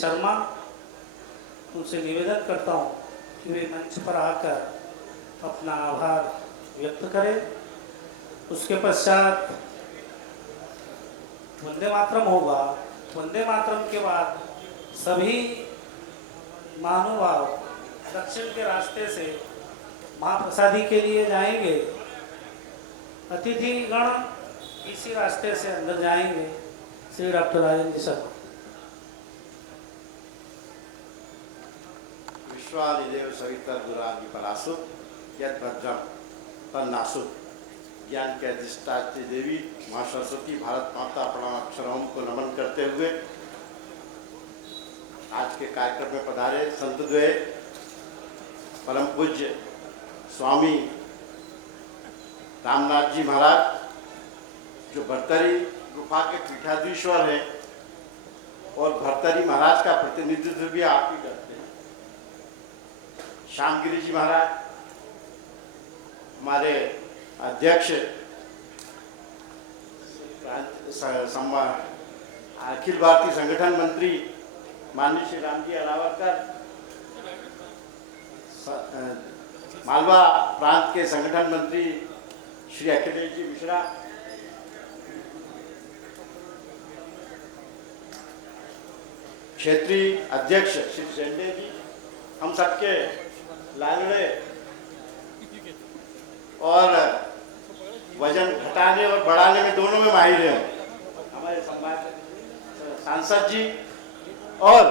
शर्मा, उनसे निवेदन करता हूँ कि वे मंच पर आकर अपना आभार व्यक्त करें। उसके पश्चात वंदे मातरम होगा। वंदे मातरम के बाद सभी महानुभाव दक्षिण के रास्ते से महाप्रसादी के लिए जाएंगे। अतिथिगण इसी रास्ते से अंदर जाएंगे। श्री डॉक्टर राजेंद्र जी सर। विश्वादिदेव सविता दुरादि परासु यद भद्रम पन्नासु। ज्ञान के अधिष्ठात्री देवी माँ सरस्वती भारत माता प्रणाम अक्षरों को नमन करते हुए आज के कार्यक्रम में पधारे संत द्वय परम पूज्य स्वामी रामनाथ जी महाराज, जो भर्तरी गुफा के पीठाधीश्वर हैं और भर्तरी महाराज का प्रतिनिधित्व भी आप ही करते हैं। श्यामगिरी जी महाराज, हमारे अध्यक्ष अखिल भारतीय संगठन मंत्री माननीय श्री रामजी अलावरकर, मालवा प्रांत के संगठन मंत्री श्री अखिलेश जी मिश्रा, क्षेत्रीय अध्यक्ष श्री जेंडे जी, हम सबके लालड़े और वजन घटाने और बढ़ाने में दोनों में माहिर हैं हमारे सांसद जी, और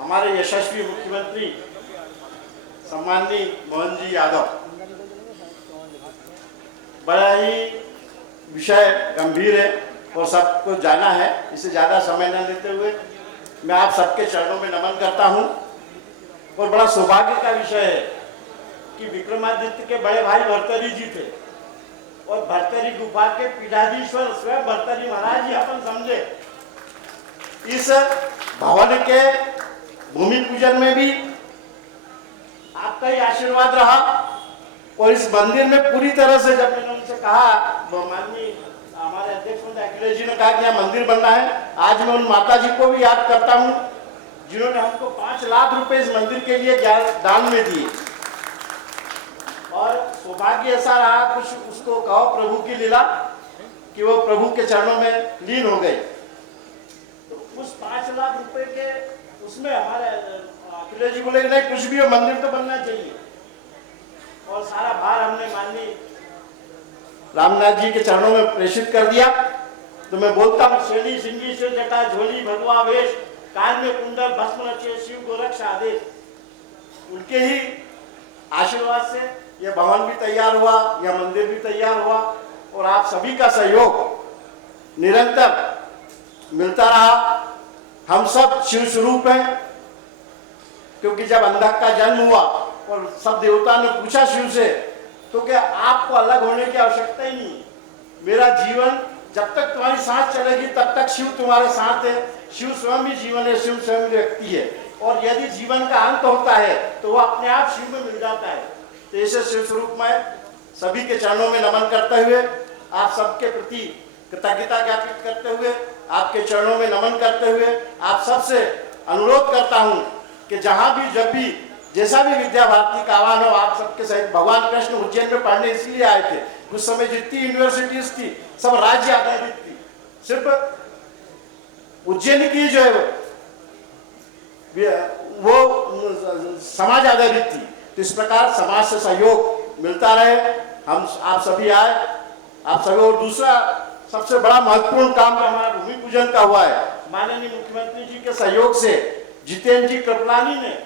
हमारे यशस्वी मुख्यमंत्री सम्माननीय मोहन जी यादव। बड़ा ही विषय गंभीर है और सबको जाना है, इसे ज़्यादा समय न लेते हुए मैं आप सबके चरणों में नमन करता हूं। और बड़ा सौभाग्य का विषय है कि विक्रमादित्य के बड़े भाई भर्तरी जी थे और भर्तरी गुफा के पीठाधीश्वर स्वयं भर्तरी महाराज जी अपन समझे। इस भवन के भूमि पूजन में भी आपका ही आशीर्वाद रहा और इस मंदिर में पूरी तरह से, जब मैंने उनसे कहा, माननीय हमारे अध्यक्ष महोदय अखिलेश जी ने कहा कि यहाँ मंदिर बनना है, आज मैं उन माता जी को भी याद करता हूँ जिन्होंने हमको 5 लाख रुपए इस मंदिर के लिए दान में दिए। और सौभाग्य ऐसा रहा, कुछ उसको कहो प्रभु की लीला, कि वो प्रभु के चरणों में लीन हो गए। तो उस 5 लाख रुपए के उसमें हमारे अखिलेश जी बोले नहीं, कुछ भी हो, मंदिर तो बनना चाहिए। और सारा भार हमने माननीय रामनाथ जी के चरणों में प्रेषित कर दिया। तो मैं बोलता हूँ, शैली सिंगी से जटा झोली भगवा वेश, कान में कुंडल भस्म नचे शिव गोरक्ष आदेश। उनके ही आशीर्वाद से यह भवन भी तैयार हुआ, यह मंदिर भी तैयार हुआ और आप सभी का सहयोग निरंतर मिलता रहा। हम सब शिव स्वरूप हैं, क्योंकि जब अंधक का जन्म हुआ और सब देवता ने पूछा शिव से, तो क्या आपको अलग होने की आवश्यकता ही नहीं, मेरा जीवन जब तक तुम्हारी सांस चलेगी तब तक शिव तुम्हारे साथ है। शिव स्वयं ही जीवन है, शिव स्वयं ही व्यक्ति है, और यदि जीवन का अंत होता है तो वो अपने आप शिव में मिल जाता है। तो ऐसे शिव स्वरूप में सभी के चरणों में नमन करते हुए, आप सबके प्रति कृतज्ञता ज्ञापित करते हुए, आपके चरणों में नमन करते हुए, आप सबसे अनुरोध करता हूँ कि जहाँ भी, जब भी, जैसा भी विद्या भारती का आह्वान हो, आप सबके सहित भगवान कृष्ण उज्जैन में पढ़ने इसलिए आए थे। उस समय जितनी यूनिवर्सिटीज थी सब राज्य आधारित थी, सिर्फ उज्जैन की जो है वो समाज आधारित थी। तो इस प्रकार समाज से सहयोग मिलता रहे, हम आप सभी आए, आप सभी। और दूसरा सबसे बड़ा महत्वपूर्ण काम जो हमारा भूमि पूजन का हुआ है, माननीय मुख्यमंत्री जी के सहयोग से जितेंद्र जी कृपलानी ने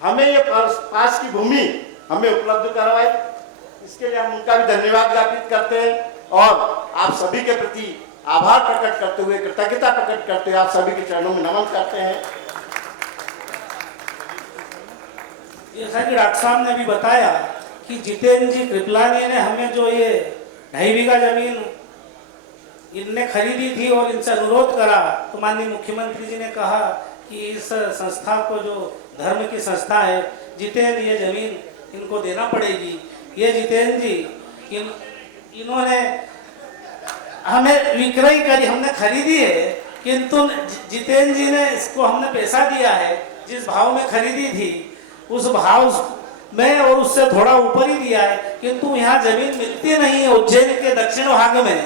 हमें ये पास की भूमि हमें उपलब्ध करवाई। इसके लिए हम उनका भी धन्यवाद ज्ञापित करते हैं और आप सभी के प्रति आभार प्रकट करते हुए, कृतज्ञता प्रकट करते हुए आप सभी के चरणों में नमन करते हैं। जैसा कि डॉक्टर साहब ने भी बताया कि जितेंद्र जी कृपलानी ने हमें जो ये 2.5 बीघा जमीन इनने खरीदी थी और इनसे अनुरोध करा, तो माननीय मुख्यमंत्री जी ने कहा कि इस संस्था को, जो धर्म की संस्था है, जितेंद्र ये जमीन इनको देना पड़ेगी। ये जितेंद्र जी इन्होंने हमें विक्रय करी, हमने खरीदी है किंतु जितेंद्र जी ने इसको हमने पैसा दिया है, जिस भाव में खरीदी थी उस भाव में और उससे थोड़ा ऊपर ही दिया है, किंतु यहाँ जमीन मिलती नहीं है। उज्जैन के दक्षिण भाग में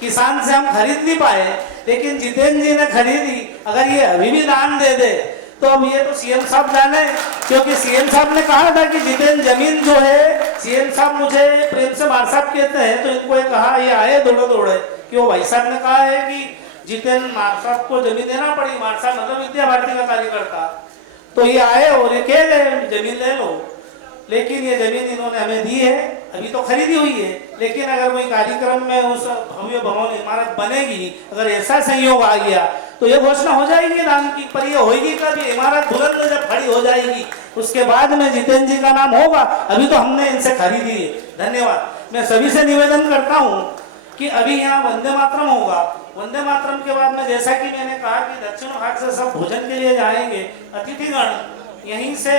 किसान से हम खरीद नहीं पाए, लेकिन जितेंद्र जी ने खरीदी। अगर ये अभी भी दान दे दे तो अब ये तो सीएम साहब जाने, क्योंकि सीएम साहब ने कहा था कि जितेंद्र जमीन जो है, सीएम साहब मुझे प्रेम से मार साहब कहते हैं, तो इनको ये कहा, ये आए दौड़े दौड़े कि वो भाई साहब ने कहा है कि जितेंद्र मार साहब को जमीन देना पड़ी। मार साहब मतलब विद्या भारती का कार्यकर्ता, तो ये आए और ये कह गए जमीन ले लो, लेकिन ये जमीन इन्होंने हमें दी है, अभी तो खरीदी हुई है। लेकिन अगर कोई कार्यक्रम में उस भव्य भवन इमारत बनेगी, अगर ऐसा संयोग आ गया तो ये घोषणा हो जाएगी दान की, पर ये होगी कब? इमारत बुलंद जब खड़ी हो जाएगी उसके बाद में जितेंद्र जी का नाम होगा। अभी तो हमने इनसे खरीदी है। धन्यवाद। मैं सभी से निवेदन करता हूँ कि अभी यहाँ वंदे मातरम होगा। वंदे मातरम के बाद में जैसा कि मैंने कहा कि दक्षिण भाग से सब भोजन के लिए जाएंगे, अतिथिगण यहीं से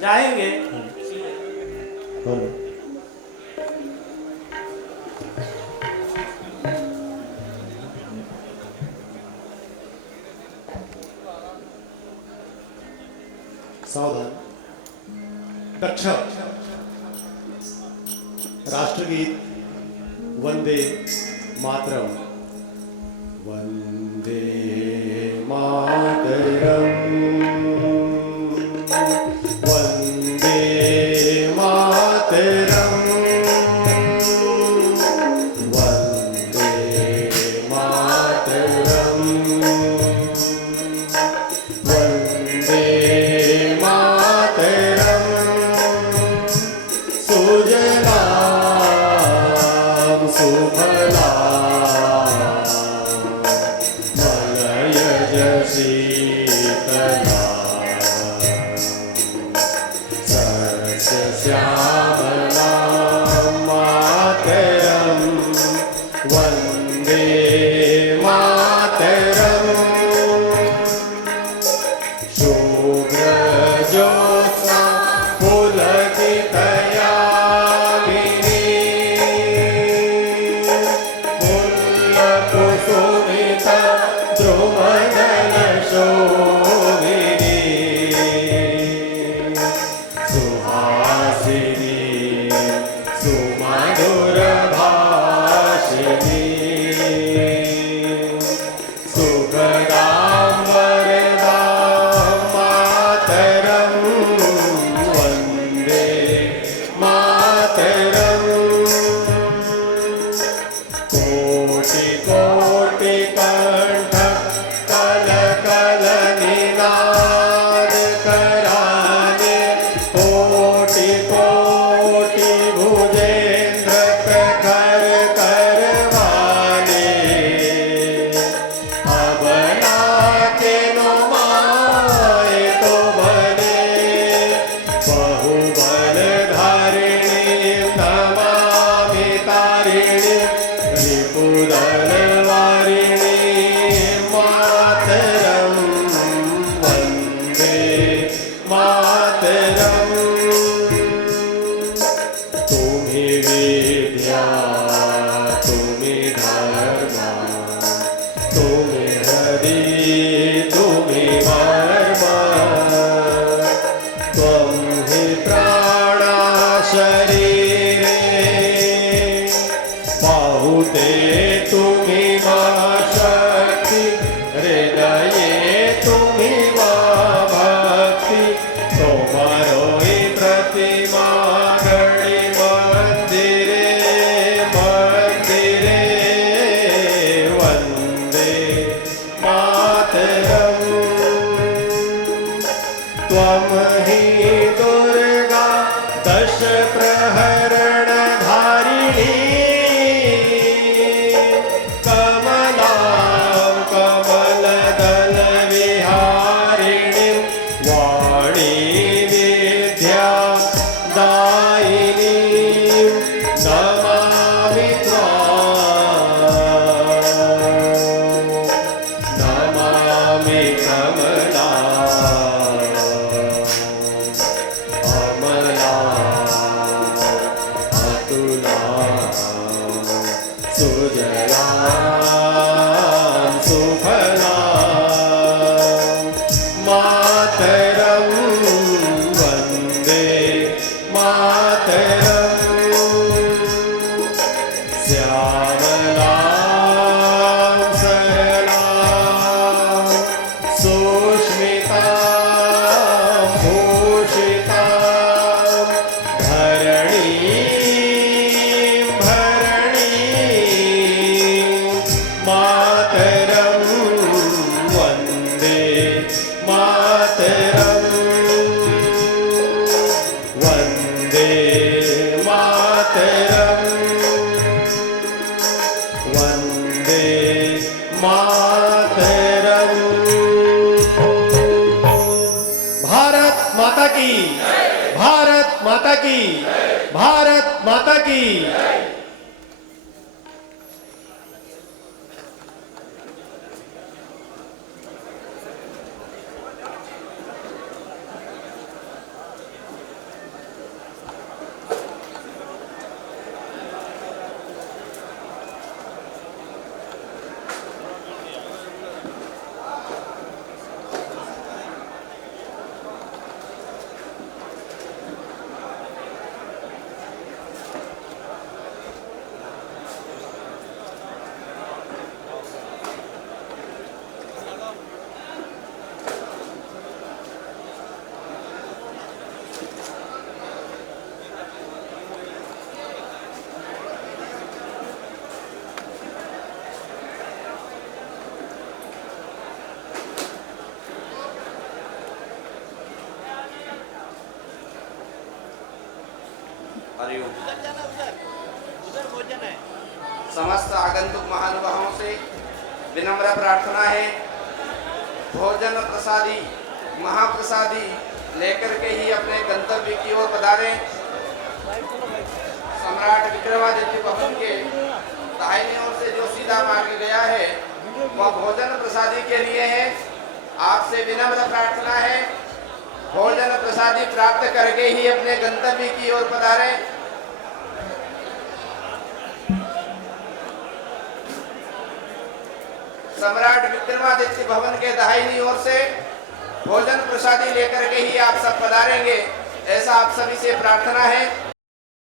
जाएंगे। सावधान। कक्षा राष्ट्रगीत वंदे मातरम। वंदे मातरम, वंदे मातरम, वंदे मातरम, वंदे मातरम। सुजलाम सुफलाम मलयज शीतलाम सस्यश्यामलां मातरं। वन्दे मातरं। शुभ्रज्योत्स्ना पुलकितयामिनी पुल्लकुसुमित द्रुमदलशोभिनी सुहासिनी सुमधुरभाषिणी सुखदां वरदां मातरं। वन्दे मातरं। कोटि कोटि कंठ कल कल निनाद कराने कोटि कोटि भुजेन्द्र प्रखर करवाने। अब नाके नो माए तो बने बहुबल धारिणी नमामि तारिणी रिपुदल वारिणी मातरं। वन्दे मातरं। तुम्हि विद्या तुम्हि धर्म तुम्हि हरि तुम्हि मर्म। त्वं हि प्राणा शरीरे बाहुते तुम्हि मा शक्ति हृदये तुम्हि मा भक्ति। तोमारो हि प्रतिमा गणि मंदिरे मंदिरे। वन्दे मातरं। त्वं हि दुर्गा दश प्रहरण धारिणी कमलां कमलदल विहारिणीं वाणी विद्या दायिनीं नमामि त्वां। नमामि कमलां अमलां अतुलां सुजलां सुफलां मातरम वंदे मातरम वंदे मातरम। भारत माता की, भारत माता की, भारत माता की। हरिओम। समस्त आगंतुक महानुभावों से विनम्र प्रार्थना है, भोजन प्रसादी महाप्रसादी लेकर के ही अपने गंतव्य की ओर पधारें। सम्राट विक्रमादित्य भवन के दाहिनी ओर से जो सीधा मार्ग गया है वह भोजन प्रसादी के लिए है। आपसे विनम्र प्रार्थना है, भोजन प्रसादी प्राप्त करके ही अपने गंतव्य की ओर पधारें। सम्राट विक्रमादित्य भवन के दाहिनी ओर से भोजन प्रसादी लेकर के ही आप सब पधारेंगे, ऐसा आप सभी से प्रार्थना है।